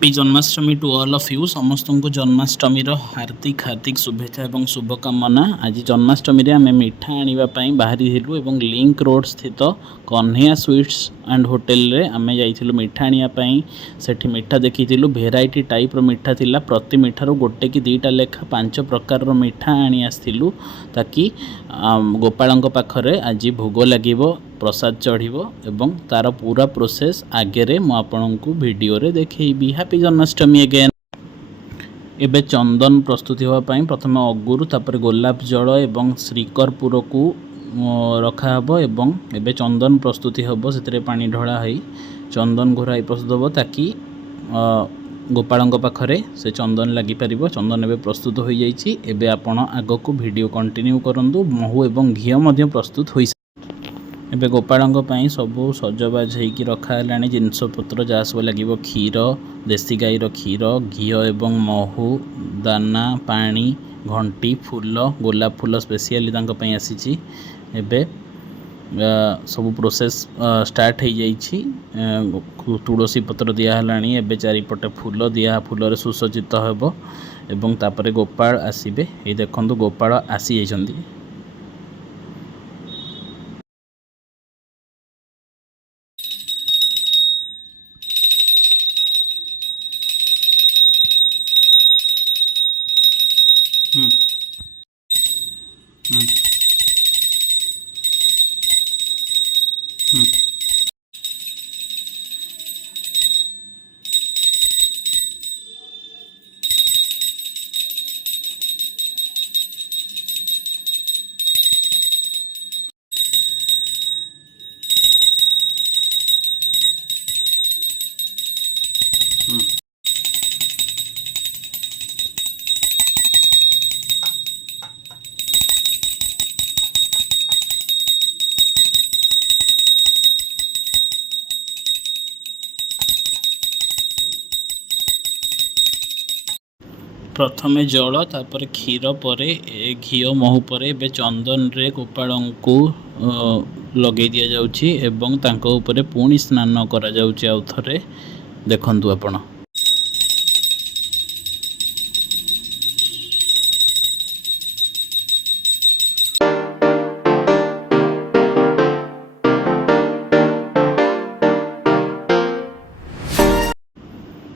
Happy Janmashtami to all of you समस्त को जन्माष्टमी हार्दिक हार्दिक शुभेच्छा और शुभकामना। आज जन्माष्टमी रे आमे मिठा आनिबा बाहरी थिलु एवं लिंक रोड स्थित कन्हैया स्वीट्स एंड होटल रे आमे जाइथिलु मिठा आनिबा सेठी मिठा देखिथिलु भेराइटी टाइप रो मिठा थिला। प्रति मिठार गोटे कि दुईटा लेखा 5 प्रकार रो मिठा आनी आस्थिलु ताकि गोपाल पाखरे आज भोग लागिबो प्रसाद चढ़िबो एवं तार पूरा प्रोसेस आगे मु आपनकु वीडियो रे देखैबी। Happy Janmashtami again. एबे चंदन प्रस्तुति होगा पाई प्रथम अगुरु तापर गोलाप जल एवं श्रीकरपुर को रखा हबो एवं एबे चंदन प्रस्तुति हबो सेतरे पानी ढळा हई चंदन घोराई प्रस्तुत हबो ताकि गोपाल पाखरे से चंदन लगी पारिबो। चंदन एबे प्रस्तुत हो जाइछि। एबे आपण आगो को वीडियो कंटिन्यू करंतु। महू एवं घी मध्य प्रस्तुत होई एबे गोपाल सबू सजबाज होगी रखालानी जिनपतर जहाँ सब लगे क्षीर देसी गाईर क्षीर घी एवं महू दाना पानी घंटी फूल गोलाप फूल स्पेशली आसी एबे सब प्रोसेस स्टार्ट हो जाइछि। तुलसी पत्र दिहलानी एबे चारिपटे फूल दिया फूल सुसज्जित हेबो एवं तापरे गोपाल आसीबे। ये देखंतु गोपाल आसी जाइछन्ती। प्रथमे जल तापर क्षीर पर घी महू पर एबे चंदन रे गोपाल को लगे दि जाउछि एवं तांको ऊपर पुणी स्नान करा जाउछि। आउ थरे देखंतु आपण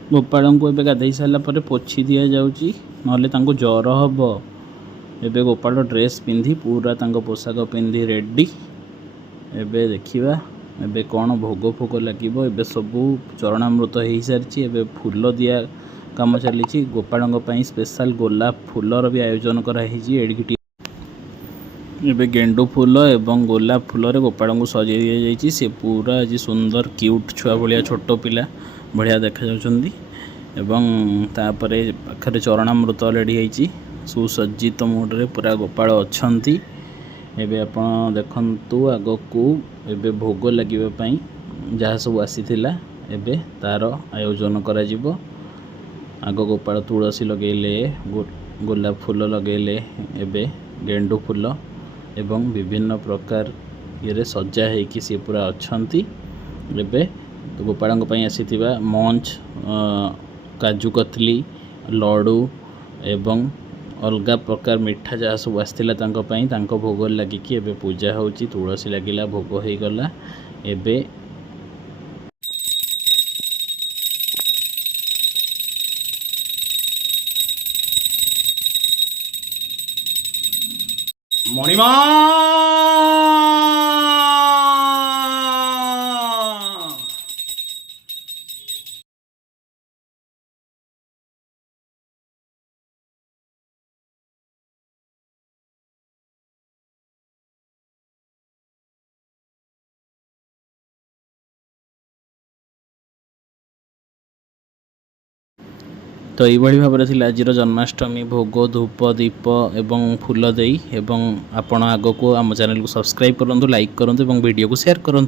गोपाल को एबे गाधई सारा पर पोछि दि जाउछि नले तांको ज्वर हबो। एबे गोपाल ड्रेस पिंधि पूरा तांको पोशाक पिंधि रेडी। एबे देखिबा एबे कौन भोग फोग लगिबो। एबे सबू चरणामृत हो सारी एबे फूल दिया काम चली। गोपाल स्पेशल गोलाप फूलर भी आयोजन कराई एडिकी एबे गेंडू फूल एवं गोलाप फूल गोपाल को सजाई दि जाइछि। से पूरा आज सुंदर क्यूट छुआ भाया छोट पिला बढ़िया देखा जाउछन्ती एवं तापरे पाखरे चरणामृत ऑलरेडी होइछि सुसज्जित मोड्रे पूरा गोपाल अछंती। एबे आपण देखंतु आगकू एबे भोग लागिबा पई जहाँ सब आसीथिला एबे तार आयोजन करा जिवो। आग गोपाल तुलसी लगेले गोलाप फूल लगेले एबे गेंडू फूल एवं विभिन्न प्रकार ये सजा होइकि सी पूरा अछंती। एबे गोपाल आसीथिबा मंच काजू कतली लडू एवं अलगा प्रकार मिठा जहाँ सब आसाला भोग लगिकी एबे पूजा होची। तुलसी लगिला भोग हो गला। एबे मणिमा तो यही भाव में आज जन्माष्टमी भोग धूप दीप एवं फूल देई एवं आपण आग को आम चैनल को सब्सक्राइब करूँ लाइक करूँ वीडियो को शेयर करूँ।